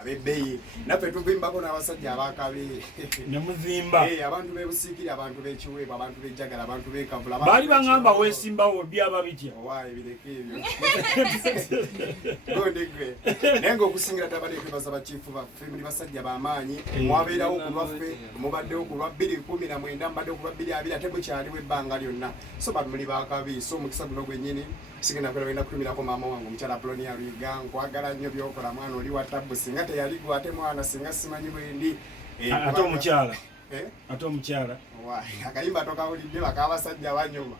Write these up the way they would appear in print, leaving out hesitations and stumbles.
abebbeyi naffe tuvimbako n'abasajja abakabe nemuzimba abantu bebusiikiri abantu bekiweebwa abantu bejjagala abantu bekavula baali baŋŋamba weesimbawo byaba bitya owaaye bireke ebyo gondegwe naye ng'okusingira ddala bateekebaza bakiifu baffe muli basajja b'amaanyi mwabeerawo ku lwaffe mubaddewo ku lwa 2019 mubaddewo ku lwa 2020 ate mukyaliwo ebbanga lyonna so muli bakabi so omukisa guno gwennyini sigenda kwenda kutumirako maama wange omukyala Apolonia Lwiga nkwagala nnyo byokola mwana oli wa tabu singa teyaligwa ate mwana singa simanyi bwendi ate omukyala ate omukyala akayimba tokawulidde bakabasajja banyuma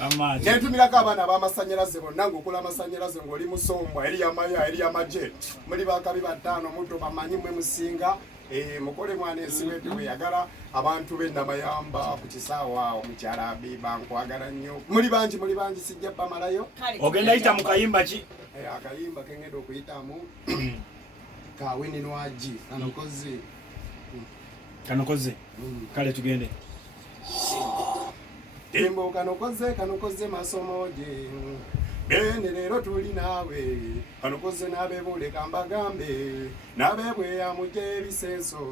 amaati nentumirako abaana b'amasannyalaze bonna ng'okola amasannyalaze ng'oli musombwa eri yamaya eri yamaje muli bakabi bataano muto bamanyi mwe musinga mukole mwana ensiwete weyagala abantu b'ennamayamba ku kisaawa omukyala Abiba nkwagala nnyo muli bangi sijja bamalayo ogenda yita mu kayimba ki akayimba kengenda okuyitamu kaweninwaji kanokoze kale tugende tembo kanokoze masomo ge bene leero tuli naawe kanokoze n'abeebule kambagambe n'abeebweya mujje ebisenso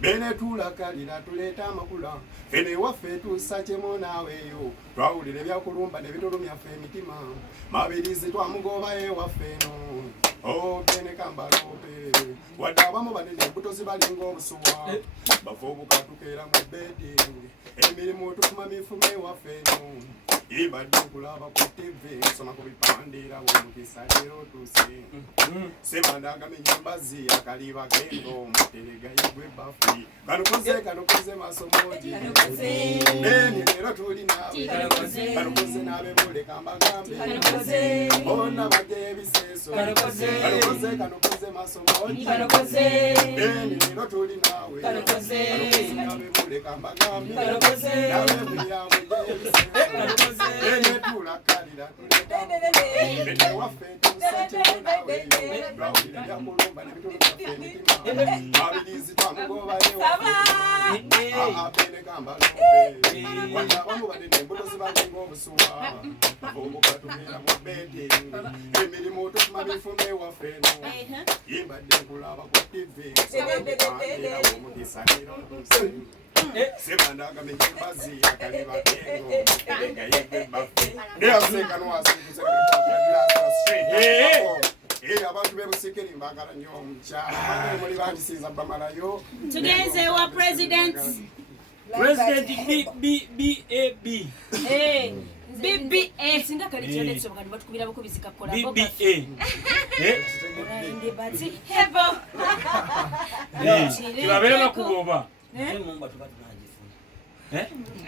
bene tulakalira tuleeta amakula fene waffe tuusa kyemo naaweeyo twawulira ebyakulumba ne bitulumyaffe emitima mabirizi twamugoba ewaffe eno bene kambalope wadde abamu banene embuto zibalinga obusuwa bafe obukatukeera mu bedi emirimu tufuma mifumu ewaffe eno ibadde okulaba ku TV nsoma ku bipandiira womukisa leero tuse sebandagamenya embazi akaliba gendo muterega yegwe bafi kanokoze masomoji bene leero tuli naawe kanokoze n'abeebule kambagambe bonna badde ebiseso kanokoze masomoji bene leero tuli naawe kanokoze n'abeebule kambagambe n'abeebulira mujje ebiseso bene tulakalira bene waffe tusakyemo nawe bawulira byakulumba ne bitulumyaffe emitima mabirizi twamugoba bene kambalope wadde abamu banene embuto zibalinga obusuwa obukatubeera mu bedi emirimu tufuma mifumu ewaffe eno yimbadde nkulaba ku TV sobandeera omukisa leero tuse sebandagamenya embazi akaliba kengo muterega yegwe bafe abantu bebusikiri mbagala nnyo omukyala muli banjisiza bamalayo tugenze wa president BBA singa kali kyole kyo bakati batukubira bukubizika kola BBA ndi bati hebo kibabere bakugoba Mumba tupate najifuna.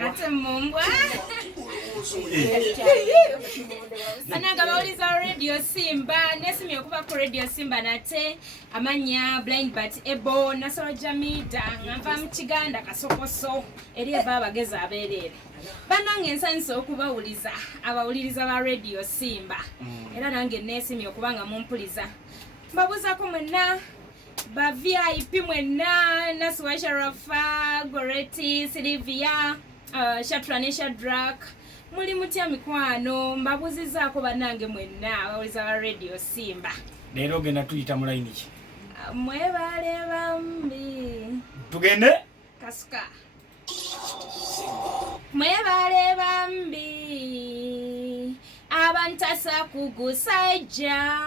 Ate mumbwa Ananga bauliza Radio Simba nesimye okuva ku Radio Simba nate amanya Blind But Able Nasoro Jamida ngava mu Kiganda kasokoso eri eva abageza abeerere banange ensanisa okubawuliza abawuliriza ba Radio Simba era nange nesimye okubanga mumpuliza mbabuzaako mwenna ba VIP mwenna Naswasha Rafa Goreti Silvia Shatranisha Drak muli mutya mikwano mbabuzizaako banange mwenna abawuliza ba Radio Simba leero genda tuyita mu line ki mwebale bambi tugende kasuka mwebale bambi abantasa kugusajja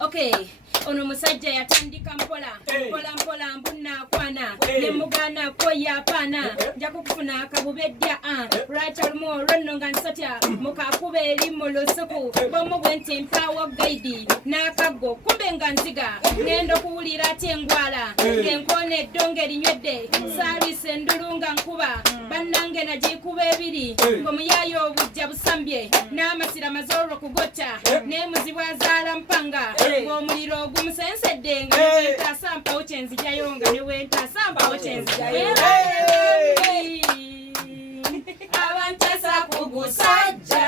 okay ono musajja yatandika mpola mbuna kwana nemugana ko yapana nja kukufuna akabubedya right almo ronno nga nsatya mukakuba eri mu lusuku bomu bwenti mpawa guide n'akago kumbe nga nziga ngendo kuwulira ati engwala ngenkone eddongo erinywedde saalise endulunga nkuba bannange nagikuba ebiri ng'omuyayo obujja busambye n'amasira mazoro kugota n'emuzibu azaala mpanga ng'omuliro ogumusensedde nga newentasampa okyenzijayo nga newentasampa okyenzijayo abantasa kugusajja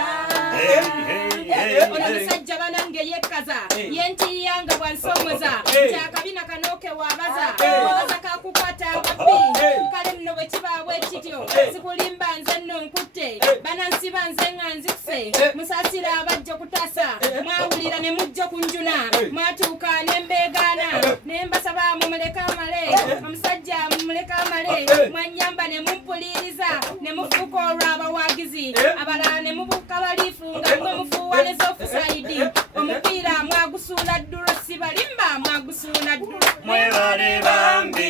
ono musajja banange yekkaza yentiyanga bwansomoza kyakabina kanooke wabaza kakukwata ababbi kale nno bwe kibaabwe kityo sikulimba nze nno nkutte banansiba sibalimba nze nga nzikuse musasira abajja kutasa mwawulira ne mujja kunjuna mwatuuka ne mbeegaana ne mbasaba mumuleka amale omusajja mumuleka amale mwanyamba ne mumpuliriza ne mufuuka olw'abawagizi abalala ne mubuuka baliifunga ng'omufuuwaleza ofusaidi omupiira mwagusuula ddulo sibalimba mwagusuula ddulo mwebale bambi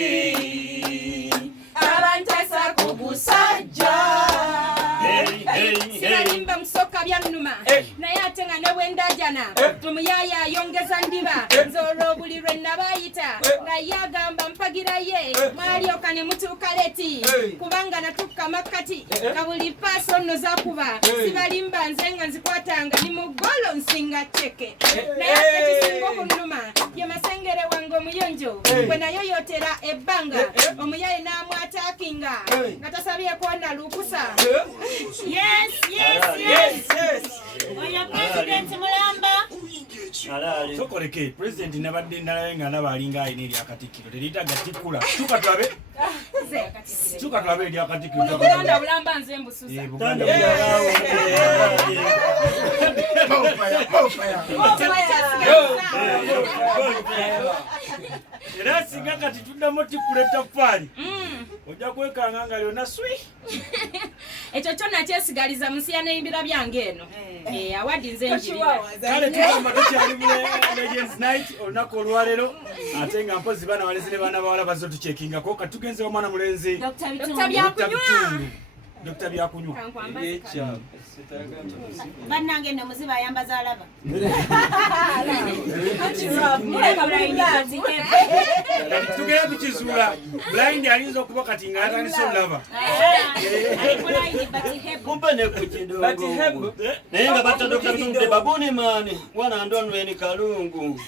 abantasa ku busajja sibalimba musoka byannuma naye ate nga ne bwendajana omuyaaya ayongeza ndiba nze olwo buli lwe nabayita nga ye agamba mpagira ye mwalyoka ne mutuuka leti kubanga natukka makkati nga buli paaso nno zakuba sibalimba nze nga nzikwatanga ni mugolo nsinga ceke naye ate kisinga okunnuma ye masengere wange omuyonjo bwe nayoyotera ebbanga omuyaye n'amwataakinga nga tasabyeko na lukusa. Yes. Oyo President Mulamba. Sokoleke President nabadde ndalabe nga ndaba alinga ayina eryakatikkiro teriyitaga tikkula kyuka tulabe eryakatikkiro Buganda Bulamba nze mbusuza era singa kati tuddamu tikkula ettaffaali ojja kwekanga nga lyonna swi ekyo kyonna kyesigaliza munsi ya n'eyimbira byange eno awadi nze njirira kale tugamba tukyali mu Legends Night olunaku olwaleero ate nga mpozi baana balezi ne baana bawala bazze tukyekingako kati tugenze omwana mulenzi Dr. Byakunywa bannange nno muziba ayambaza alaba tugera tukizuula blind ayinza okuba kati nga yatandise olaba kumpe ne ku kidongo naye nga batta Dr. Bitunde babuni mani wana ndonweni kalungu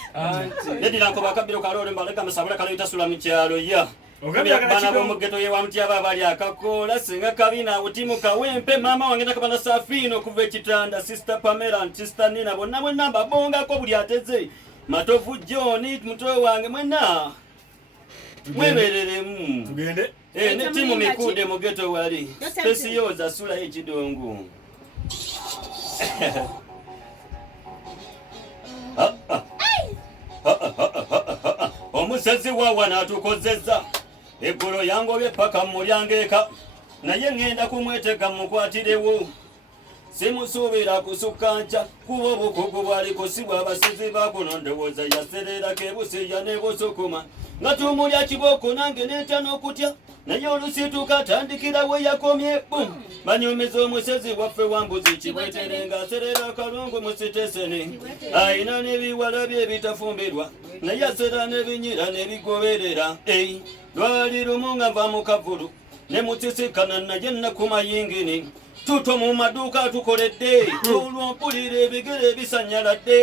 nedira ko bakabiro kalole mbaleka masabula kaloita sula mu kyalo ya bana bomugeto ye wamtyaba abali akakola singa kabina utimu kawempe mama wange nakabana safino kuva ekitanda sister Pamela and sister Nina bonna mwe namba bonga ko buli ateze matovu John mutwe wange mwena mwebereremu tugende ne timu mikude mugeto wali specioza sula ekidongo omusezi wawa natukozeza eggolo yangobye paka mulyangeka naye ngenda kumwetega mukwatirewo simusuubira kusukkanca kuba obukugu bwali kusibwa abasizi bakuno ndowooza yasererako ebusiya ne busukuma nga tumulya kibooko nange neeta n'okutya naye olusi tukatandikira we yakomye banyumiza omusezi waffe wambuzi kibwetere ng'aserera akalungu mu siteseni ayina n'ebiwala bye ebitafumbirwa naye asera n'ebinyira n'ebigoberera lwali lumu nga nva mu kavulu ne mutisikana naye nakumayingini tuto mu maduuka tukoledde olwompulira ebigere bisanyaladde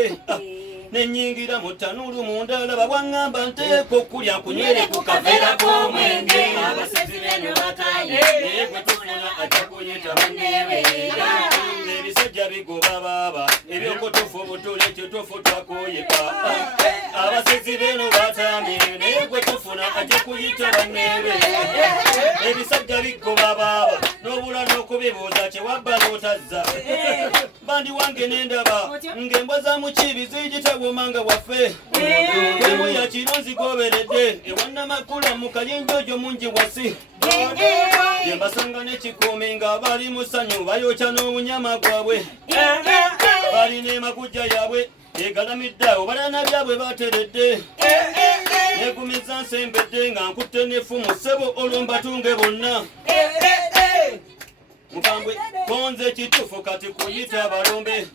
nenyingira mu ttanuulu munda laba bwaŋŋamba nteeka okulya kunywere ku kaveera k'omwenge abasizi beno bataye naye gwe tufuna ajja kuyita banneebe ebisajja bigoba baaba ebyokutufu obutule kitufu twakoyeka abasizi beno batamye naye gwe tufuna ajja kuyita banneebe ebisajja bigoba baaba n'obula n'okubibuuza kyewabba n'otazza bandi wange n'endaba ng'embwa za mukibi zigitabumanga waffe emu ya kironzi goberedde ewannamakula mu kayinjojo mungi wasi yembasanga n'ekikuumi nga bali mu ssanyu bayokya n'obunyama bwabwe balina emagujja yaabwe egalamidde obalana byabwe bateredde negumiza nsembedde nga nkutte n'effumu ssebo olwo mbatunge bonna mukambwe konze kitufu kati kuyita abalombe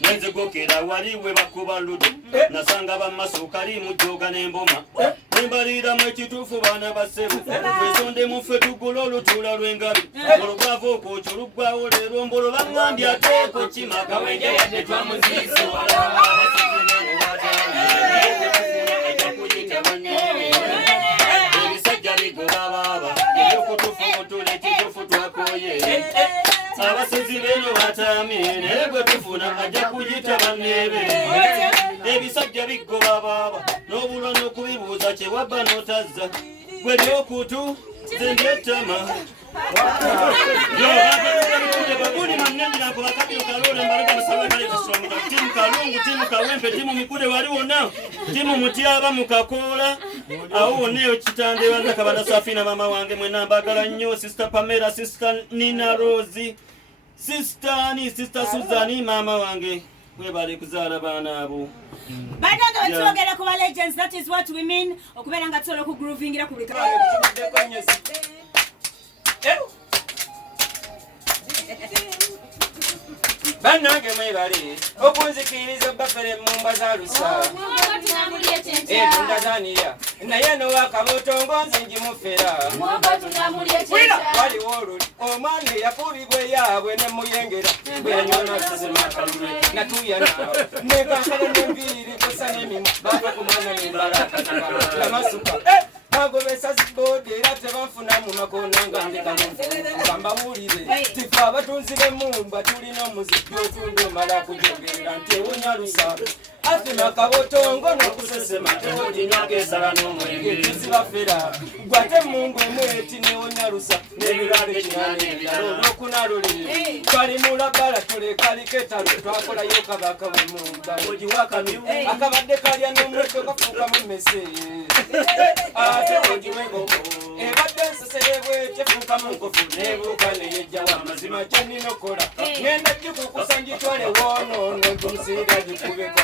nenzigokera waliwe bakuba ludo nasanga bamasuukali mujoga n'emboma nembaliramu ekitufu baana basebo twesonde muffe tugula olutula lw'engabi olugwava okwokyo oluggwawo leero mbolo baŋŋambye ateeko kimaka wenge wadde twamuziisuwala ebisajja bigoba baaba ebyokutufu butule ekitufu twakoye abasizi beno batamye naye gwe tufuna ajja kuyita banneebe ebisajja bigoba baaba n'obulwa n'okubibuuza kyewabba n'otazza gwe lyokutu ze ndyetama Babuni mannendi na kwa wakati ukalole mbaraka masawe kale kusonga timu kalungu timu kawempe timu mikude waliona timu mutiaba mukakola awo neyo kitande wanza kabada Safina mama wange mwena mbagala nnyo sister Pamela sister Nina Rosie sister Suzani mama wange webale kuzala bana abo badanga batulogera ku legends that is what we mean okubera nga tsolo ku groovingira ku bika Banange mwebale okunzikiriza bafere mumba za lusa tundazanira naye nowakabotongo nze njimufera waliwo oluli omwana yakubibwe yaabwe nemuyengera bwenyona tuzimakalule natuyana nekankala nenviiri kusa nemimu bava kumwana nembalaaamasuka agobesa zibode era tebanfuna mu makona nga ndeka mbawulire tifa abatunzi b'emmumba tulina omuziki otundi omala kujogerera nti ewonya lusa afima kabotongo n'okusesema tewolinywako esala n'omwenge tizibafera gwate emmungu emweti newonya lusa n'ebirala ekinana ebirala olwokunalolere twali mulabala tulekaliko etalo twakolayo kabaka w'emmumba ogiwakami akabadde kalya n'omwetto kafuukamu mmese ebadde nseserebwe tefuukamu nkofu nebuuka neyejjawo amazima kyeninokola ngenda gikukusa ngitwale wonoono tumusinga gikubeko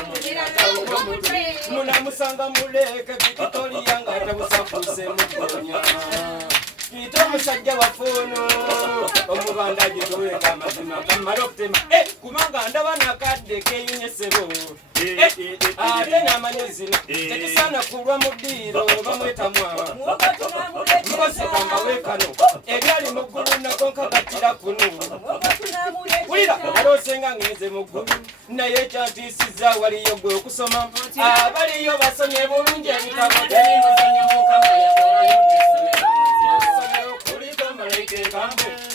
munamusanga muleke Victoria nga tabusafuuse mukonya ite omusajja wafuuno omubanda gituleka amazima kamala okutema kubanga ndaba nakadde keyunyesebo ate n'amanyi zino tetusaana kulwa mu ddiiro bamwetamwa mukosekanga weekano ebyali mu ggulu nako nkakatira kuno wulira aloosenga ngenze mu ggulu naye ekyantiisizza waliyo gwe okusoma abaliyo basomye bulungi ebitabo terimuzanyo mukama yakolayo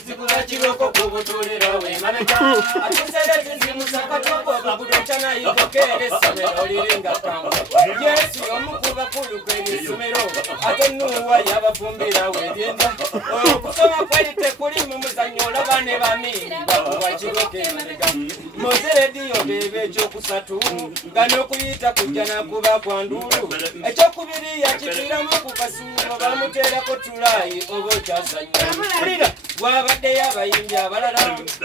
zikuba kiroko kubutulira wemabeka atuserezi zimusakatoko babudotana yitokere essomero liringa kamba yesu omukuba kulugwe n'essomero ate nuwa yabafumbira webyenda okusoma kwali tekuli mu muzannyo olaba ne bamini bakuba kiroko emabega moze rediyo bebe ekyokusatu nga n'okuyita kujja nakuba kwa nduulu ekyokubiri yakitiramu ku kasuubo bamuteerako tulayi oba okyazannya wabaddeyo abayimbi abalala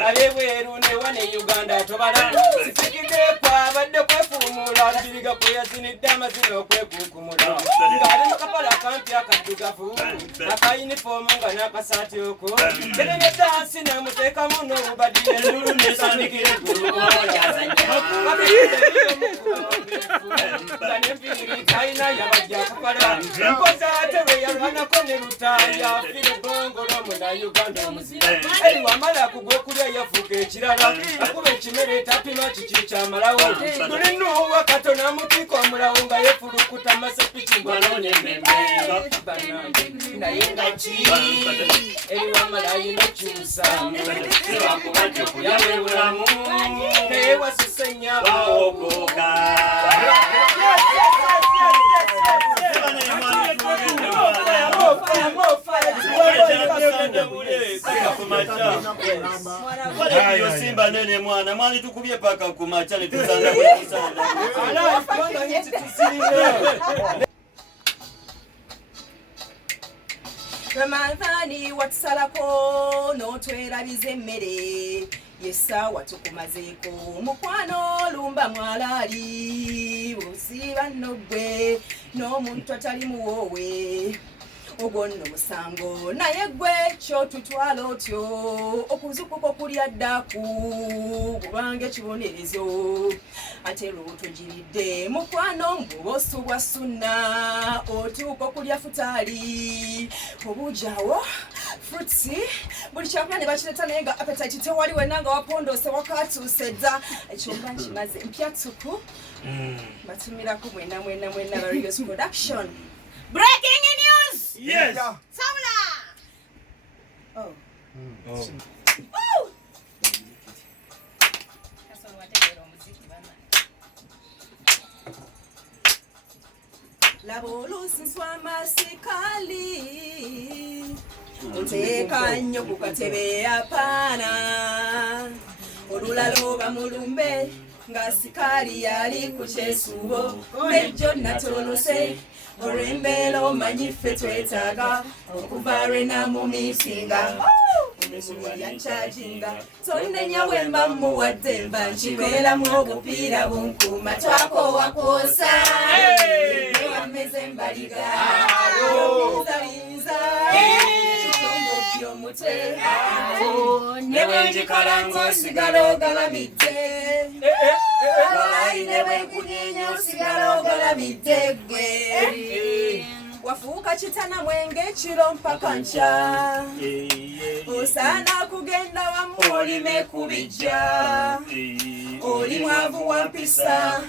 ab'ebweru newa ne Uganda tobala sifikideko abadde kwefulumula biriga kwe yazinidde amazina okwekukumula ng'ali mu kapala akampi akaddugavu akayinifoomu nga n'akasaati oko terene dansi namuteekamu n'obubadi enjulu nesandikira eggulu nga n'enviiri talina yabajja kupala mpoza ate lwe yalwanako ne lutaaya afire bongolo muna Uganda eri wamala kugwekulya yafuuka ekirala akuba ekimere tapima kiki kyamalawo tuli nuwa katona mutiko omulawo nga yefulukuta masepiki ngwanone mmemme naye nga ki eri wamala ayina kyusa sewakubadde kuyamba ebulamu naye wasuse nnyaboogoka Simba nene mwana mwani tukubye paka kumacha netuzanda kusanda Ramadhani watsalako notwerabiza emmere yesaawa tukumazeeko mukwano lumba mwalaali busiba nno ggwe n'omuntu atali muwoowe ogwo nno musango naye ggwe kyotutwala otyo okuzukuka okulya ddaku kubanga ekibonerezo ate lwotugiridde mukwano mbuba osubwa sunna otuuka okulya futaali obuujaawo fruitsi buli kyakula ne bakireta naye nga appetite tewali wena nga wapondoose wakatuuse dda ekyomba nkimaze mpyatuku batumirako mwena ba Rios Production. Breaking news! Yes. Saula! Oh. Oh. Woo! Kasoro wategera omuziki bana. Labo olusi swa masikali Nteeka nnyo ku katebe apaana olulala oba mulumbe nga sikaali yali ku kyesuubo nejjo natolose olw'embeera omanyi ffe twetaaga okuva lwena mu miisinga yancaginga tonnenya bwe mba muwadde mba nkibeeramu obupiira bunkuuma twakowakwosa ewameze mbaliga linza kitombo by'omutwe ne bwenjikalanga osigala ogalamidde alayi ne bwenkunyeenya osigala ogalamidde gwe wafuuka kitana mwenge ekiro mpaka nkya osaana kugenda wamu olime ku bijja oli mwavu wa mpisa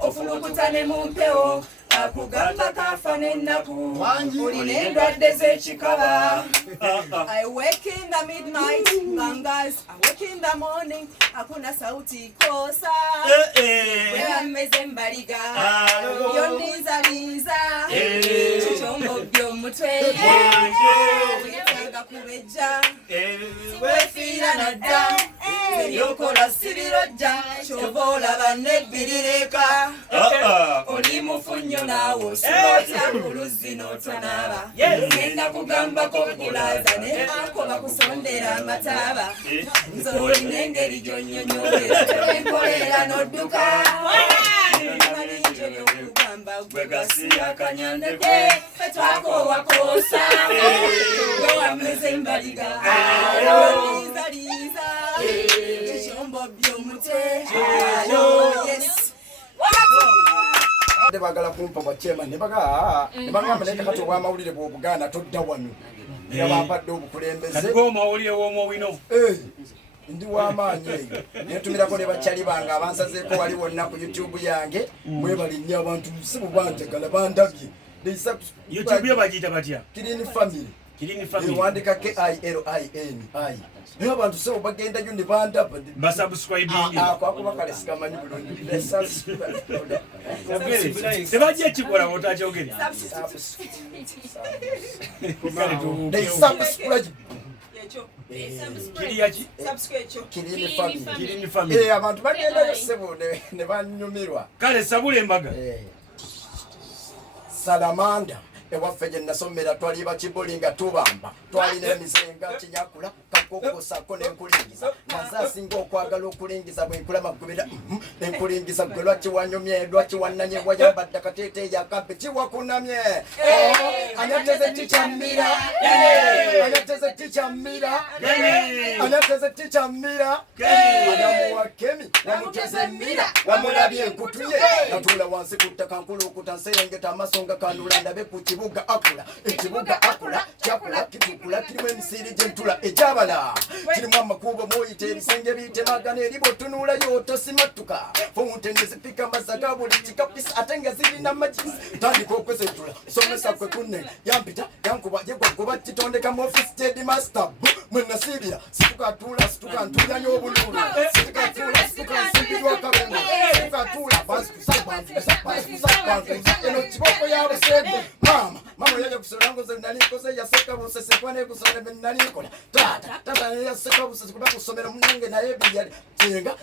ofulukuta ne mu mpewo akugamba kafa n'ennaku olina endwadde z'ekikaba I wake in the midnight bangas I wake in the morning hakuna sauti kosa weyameze mbaliga yondinzaliza kitombo by'omutwe wetaaga kubejja wefiira nadda ebyokola sibirojja kyova olaba nebbirireka oli mufunyo naawe osubaotya ku luzzi n'otonaaba genda kugambako kulaza ne anko bakusondera amataaba nze olina engeri gy'onnyonnyolera tenkolera n'odduka malinjo y'okugamba gwe gasiya kanyandeke twakowakoosa gwe wameze mbaliga liizaliiza kikyombo by'omutwe yes bagala kumpa bwachema nebagamba naye kakati obwamawulire bwobugaana todda wano era bampadde obukulembeze amawulire w'omowino ndi w'amaanyi eyo netumirako ne bakyali bange abansazeeko wali wonna ku youtube yange mwebali nnyo abantu sibu banjagala bandabye youtube yo bagiyita batya Kilini Family wandika KILINI naye abantu sebo bagendayo ne bandaba basubscribing akuba kale sigamanyi bulungi tebajja ekikola otakyogere they subscribe Kilini Family abantu bagendayo sebo ne banyumirwa kale sabula embaga Salamanda ewaffe gye nasomera twali bakibuli nga tubamba twalina emizenga kinyakula kakokosako n'enkulingiza naze asinga okwagala okulingiza bwenkulama gubira enkulingiza gwe lwaki wanyumye lwaki wannanye wayambadde akateeteeyi akampe kiwakunamye anyateze tikyamira anyateze tikyamira anyateze tikyamira adamu wa kemi wamuteze emira wamulabye enkutu ye natuula wansi ku ttaka nkulukuta nserengeta amasonga kanula ndabe ku kibuga akula ekibuga akula kyakula kitukula kirimu emisiri gy'entula ekyabala kirimu amakubo muyita ebisenge biyitemagana eribo tunuulayo tosimatuka fonte nezipika mazaga buli kikapisa ate nga zirina magisi tandika okwesetula somesa kwe kunne yampita yankuba yegwagoba kitondeka mu office tedi master mwenasibira situkatula situkantuulanya obululu situkatula situkansimbirwa kabengo situkatula bansukusa eno kiboko yabusego mama yaje kusoma ngo nalikoze yaseka busese kwane kusoma nalikola tata yaseka busese kuba kusomera munange naye biyali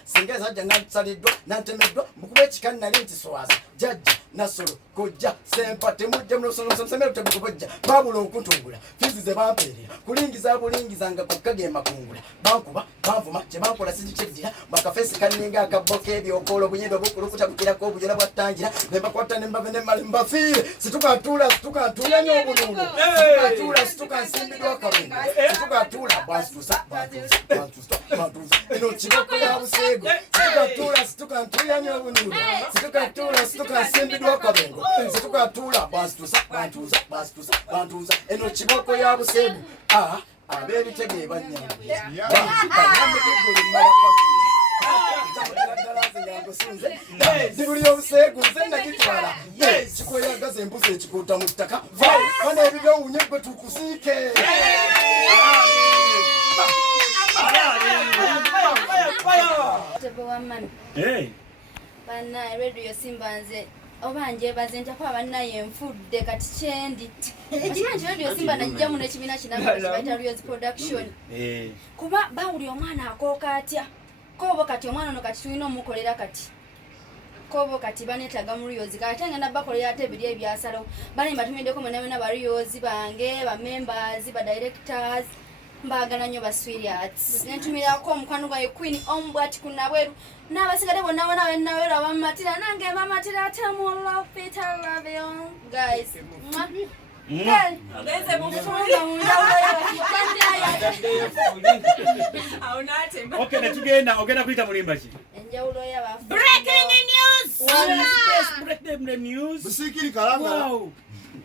singa zaja natsalidwa natemedwa mukube chikani nalinti swaza jajja nasolo kujja sempate mujja munosono somsemero tebukubajja babulo okuntungula fizi ze bamperera kulingiza bulingizanga kokage makungula bankuba bavuma kye bankola sikikyedira bakafesi kaninga akaboke ebyokolo bunyindo bukulukuta bukirako obujola bwatangira nembakwata nembave nemali mbafiire situkatula nyo obulungu situkansimbidwa kabengo situkatula bantusa eno kiboko ya busego situkantuula nyo obulungu situkatula situkansimbidwa kabengo situkatula bantusa eno kiboko ya busego ab'ebitege ndibuli obusegu nze nagitwala kikoyagaza embuzi ekikuuta mu ttaka fana ebibyowunye gwe tukusiike bana radio simba nze obanje bazenja kwa bannaye nfudde kati kyendi ekimanyi radio simba najja muno ekibiina kinanga kibaita Rio's production kuba bawuli omwana akooka atya kobo kati omwana ono kati tulina omukolera kati kobo kati banetaga mu Rio's kati ngenda bakolera ate biri ebyasalo bali mbatumiddeko mwenna ba Rio's bange ba members ba directors mbagala nnyo ba Sweethearts nentumirako omukwano gwa Queen Ombwati kunabweru n'abasigale bonna wennaweera bamatira nange bamatira tamu love it I love you guys Ageze mufunda mu njawulo y'abafu Okay, netugenda ogenda kuyita mulimba ki? enjawulo y'abafu Breaking news! Break the news. Busikiri kalanga. Wow.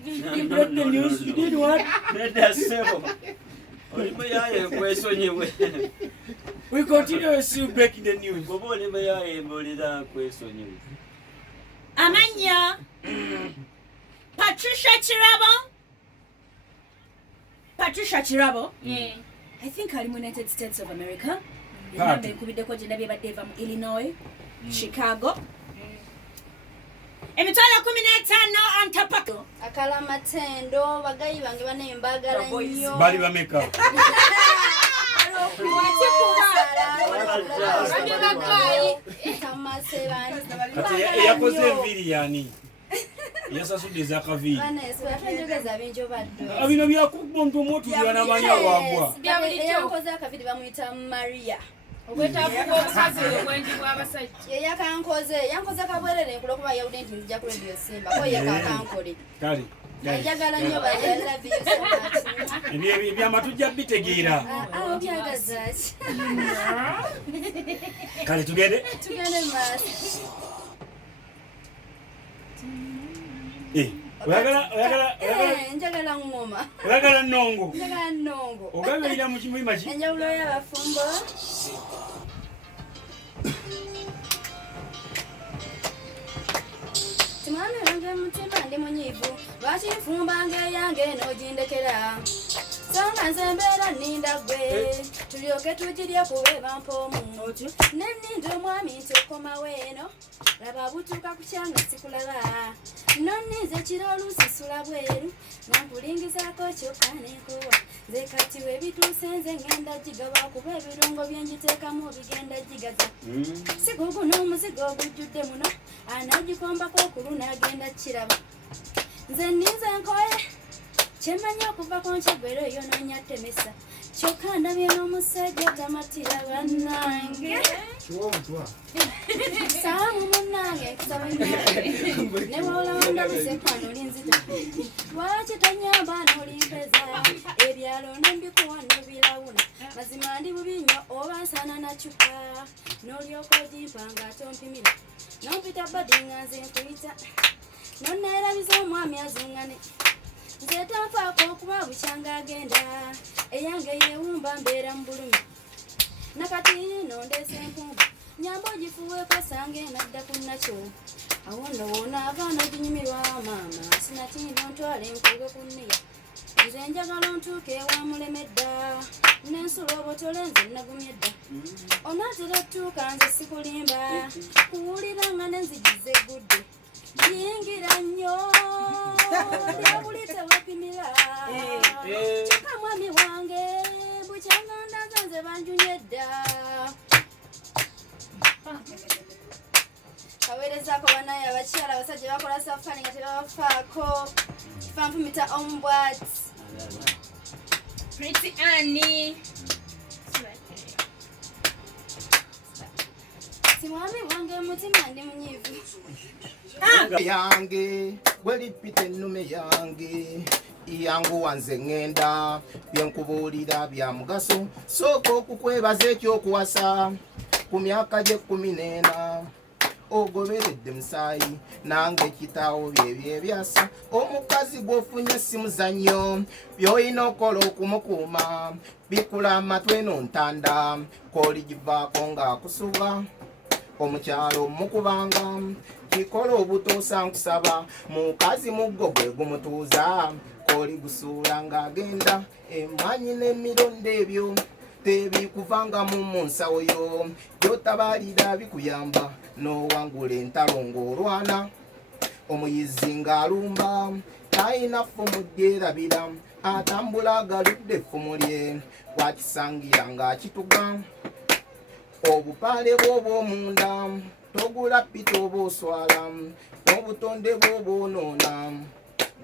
You break the news. You did what? We continue still breaking the news. Amanya Patricia Chirabo. I think I'm in the United States of America. Remember, kubideko jenda beba deva mu Illinois, Chicago. Emitwalo 15 antapako. akala matendo bagayi bange bane mbagala nnyo Bali bameka. Kati yakoze enviri yani. Yasasudde zakaviri. Abino byakumuntu motu byana manya wagwa. yakoze akaviri bamuyita Maria Okwetaafuka obukazi obwenji bw'abasajja. yankoze kabwerere kulokuba yawudde nti nzija ku radio Simba ko ye kakankole Kale. njagala nnyo ba I love you so much Ebyamatu bitegeera. byagaza Kale tugende. maaso njagala ngoma Oyagala nnongo. njagala nnongo Ogabirira mu kimulima ki? enjawulo y'abafumbo timwami wange mutima ndi munyiivu lwaki nfumbanga eyange n'ogindekera songa nze mbeera nninda gwe tulyoke tugirye kubeeba mpoomu nenninda omwami nti okomawo eno laba butuuka ku kyanga sikulaba nonninze kiro olusisula bweru nankulingizaako kyokka nenkuwa nze kati we bituuse nze ngenda gigaba kuba ebirungo byenjiteekamu bigenda gigaza sigugu n'omuzigo ogujjudde muno anagikombako okulu n'agenda kiraba nze nninze nkoye kyemmanyi okuva ku nkyegwero eyo noonya temesa kyokka ndabye n'omusajja tamatira bannange saamu munnange kusaba ne bw'olonda busekwano olinzita lwaki tanyamba n'olimpeza ebyalo nembikuwa n'obirawuna mazima ndi bubi nnyo oba nsaana na cupa n'olyoka ogimpa ng'ate ompimira n'ompita badinga nze nkuyita nonneerabiza omwami azuŋŋane nze tanfaako okuba bukyanga agenda eyange yeewumba mbeera mu bulumi nakati nondeesa empumba nyamba ogifuweeko sange nadda ku nakyo awo nno woonaava n'oginyumirwa maama sinati nontwala enkube ku nniya nze njagala ontuuka ewa mulemedda n'ensula obotole nze nagumye dda onaatera ottuuka nze sikulimba kuwulira nga n'enzigize eggudde yingira nnyo lyabuli tewapimira kyokka mwami wange bukyangandaza nze banjunye dda kaweerezaako banaye abakyala abasajja bakola safari nga tebabafaako kifanfumita Ombwat Pretty Annie. si mwami wange mutima ndi munyiivu yange welipita ennume yange yanguwa nze ŋŋenda byenkubuulira bya mugaso sooka okukwebaza ekyokuwasa ku myaka gye 14 ogoberedde musaayi nange ekitaawo byebyo ebyasa omukazi gw'ofunye si muzannyo by'olina okola okumukuuma bikula amatwe n'ontanda kooligivaako ng'akusuba omukyalo mukubanga kikola obutuusa nkusaba mukazi muggo gwe gumutuuza kooli gusuula ng'agenda emwanyi n'emirundi ebyo tebikuvangamu mu nsawo yo gyotabalira bikuyamba n'owangula entalo ng'olwana omuyizi ng'alumba talina ffumu lyerabira atambula agaludde effumu lye wakisangira ng'akituga obupale bw'obw'omunda togula pita oba oswala n'obutonde bw'obwonoona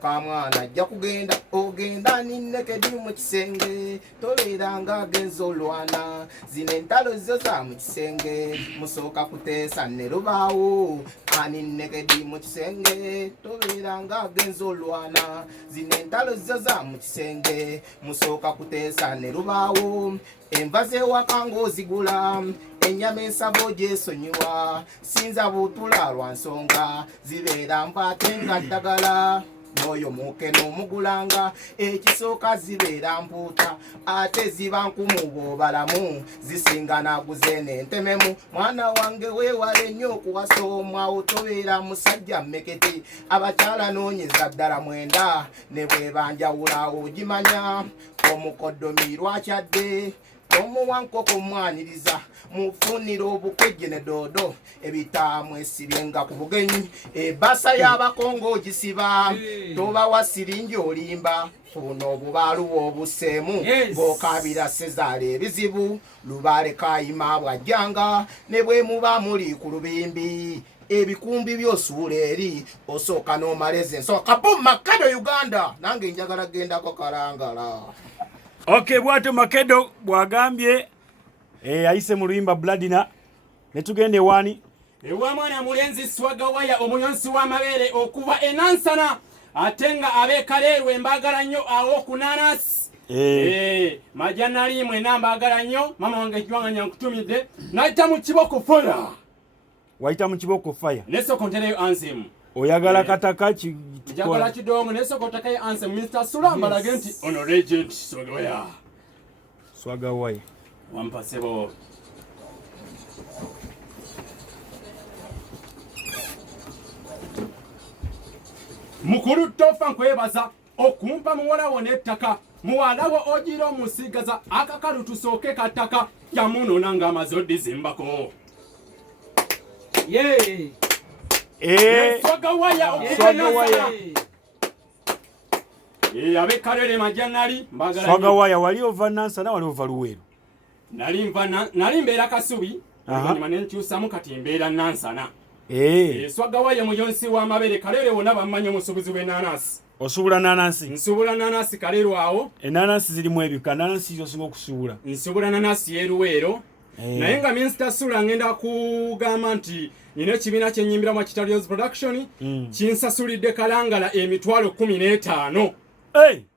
kamwana ajja kugenda ogenda ninnekedi mu kisenge tobeera ng'agenza olwana zino entalo zo za mu kisenge musooka kuteesa ne lubaawo aninnekedi mu kisenge tobeera ng'agenza olwana zino entalo zo za mu kisenge musooka kuteesa ne lubaawo enva z'ewaka ng'ozigula ennyama ensabo gyesonyiwa sinza buutula lwa nsonga zibeera mpaate nga ddagala n'oyo muuke n'omugulanga ekisooka zibeera mpuuta ate ziba nkumu bw'obalamu zisinga naguze n'entememu mwana wange weewale nnyo okuwasa omwawo tobeera musajja mmeketi abakyala noonyeza ddala mwenda ne bwebanjawula ogimanya omukoddomi lwakyadde omuwankoko mwaniriza mufunira obukwejje ne doodo ebitaamu esibyenga ku bugenyi ebasa y'abakongo ogisiba tobawa siringi olimba funa obubaalu bw'obuseemu ng'okabira sezaala ebizibu lubaale kayima bwajjanga ne bwe muba muli ku lubimbi ebikumbi by'osuula eri osooka n'omaleza ensooka bo Makedo Uganda nange njagala gendako kalangala. Okay, bwatyo Makedo bwagambye ayise mu luyimba Bladina ne tugende wani ewa mwana mulenzi Swaga Waya omuyonsi w'amabeere okuva enansana ate nga abeekaleerwe mbagala nnyo awo ku nanasi majanaliimwe nambagala nnyo mama wange Jwanganya nkutumidde nayita mu kiboko fire wayita mu kiboko fire nesoko ntereyo ansimu oyagala kataka njagala kidongo nesoko takayo ansimu Mr. Sulamba lage nti ono regent Swaga Waya wampasebo mukulu tofa nkwebaza okumpa muwala wo n'ettaka muwala wo ogira omusigaza akakalu tusooke kataka yamunona ng'amaze oddizimbako Swaga Waya okuvenasana abekalere majanali mbagala Swaga Waya wali ova nansana wali ova luweero nali mbeera kasubi oluvannyuma ne nkyusamu kati mbeera nansana Swaga Waya muyonsi w'amabeere kalere wonna bammanyi omusuubuzi w'enanasi osubula nanasi nsubula nanasi kalerwawo enanasi zirimu ebika nanasi zosinga okusubula nsubula nanasi yeruweero naye nga Mr. Sula ngenda kugamba nti nina ekibiina kyenyimbiramu Kitalios Production kinsasulidde kalangala emitwalo 15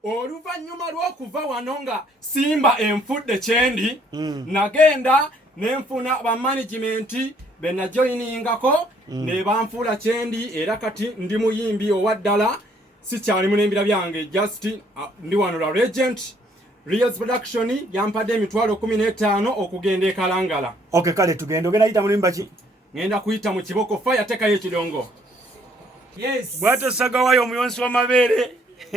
oluvannyuma lw'okuva wano nga Simba enfudde kyendi nagenda nenfuna bamanagement benajoyiningako ne banfuula kyendi era kati ndi muyimbi owaddala sikyali mulembera byange just ndi wano la regent Rios Production yampadde emitwalo 15 okugenda ekalangala. Okay, kale tugenda ogenda yita mulimba ki ngenda kuyita mu kiboko fire tekayo ekidongo. Bwato Swaga Waya omuyonsi w'amabeere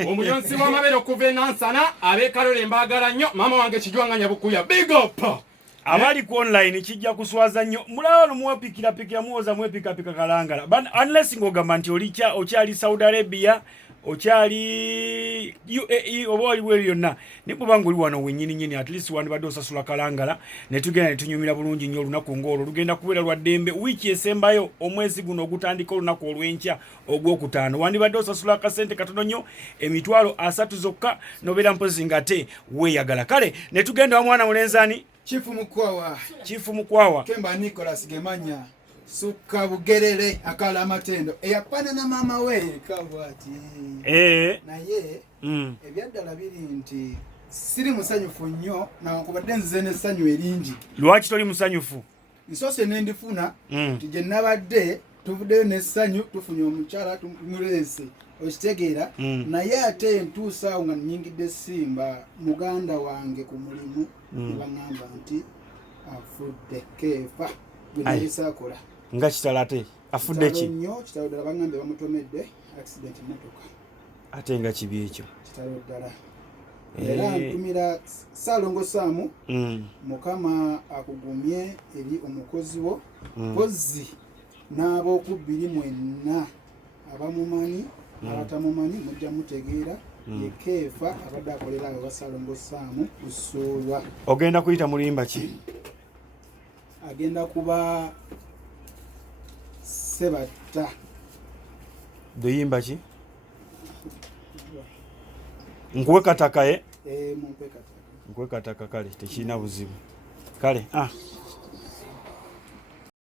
omuyonsi w'amabeere okuva enansana abeekalole mbagala nnyo mama wange Kijwanganya Bukuya big up abali ku online kijja kuswaza nnyo mulaba lumuwapikira muwoza mwepikapika kalangala unless ng'ogamba nti okyali Saudi Arabia okyali UAE oba waliwo byonna ne bw'oba ng'oli wano wennyini at least wandibadde osasula kalangala ne tugenda ne tunyumira bulungi nnyo olunaku ng'olwo lugenda kubeera lwa ddembe wiiki esembayo omwezi guno ogutandika olunaku olw'enkya ogwokutaano wandibadde osasula akasente katono nnyo emitwalo 3 zokka nobeera mpozi ngate weeyagala kale ne tugenda wa mwana mulenzani Chifu Mukwawa Kemba Nicholas Gemanya Suka Bugerere akala amatendo eyapana na mama we kabwati naye ebyaddala biri nti siri musanyufu nnyo nakubadde nzize n'essanyu eringi. Lwaki toli musanyufu? Nsose nendifuna nti gye nabadde tuvuddeyo n'essanyu tufunye omukyala tumuleese okitegeera naye ate entuusa awo nga nnyingidde Simba muganda wange ku mulimu nebangamba nti afudde Keefa gwe nayisakola nga kitala ate afudde ki nnyo kitalo ddala baŋŋambe bamutomedde accident motoka ate nga kibi ekyo kitalo ddala era ntumira Saalongo Saamu Mukama akugumye eri omukozi wo pozzi n'ab'okubbiri mwenna abamumanyi abatamumanyi mujja mutegeera ye Keefa abadde akolera abo Basalongo Saamu Lusuulwa. Ogenda kuyita mulimba ki? Agenda kuba Sebatta. Duyimba ki? Nkuwe kataka mumpe kataka. Nkuwe kataka kale tekina buzibu. Kale